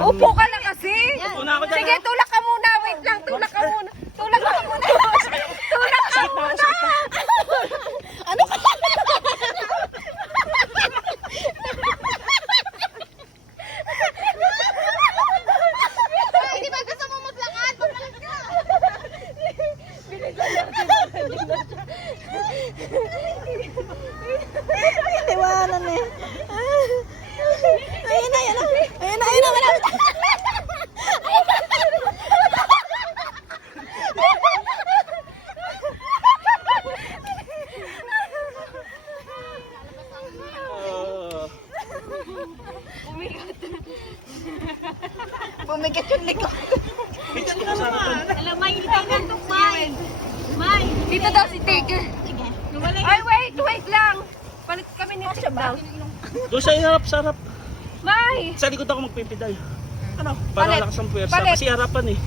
Upo ka na kasi. Upo na ako dyan, Sige, ha? tulak ka muna. Wait lang, tulak ka muna. Tulak ka muna. Tulak ka muna. Ano ka? Hindi ba gusto mo maglakad? Maglakad ka! Tiwanan eh. Ayun na, ayun na. Ayun na, ayun na. Malapit. Bumigat yung likod. Alam, May, hindi tayo nandun, May. May. Dito daw si Tigger. Sige. Lumalay. Ay, wait lang. Palit kami ni Tigger daw. Doon sa harap. May! Sa likod ako magpipidal. Ano? Para Palit. lakas ang puwersa. Palit. Kasi harapan eh.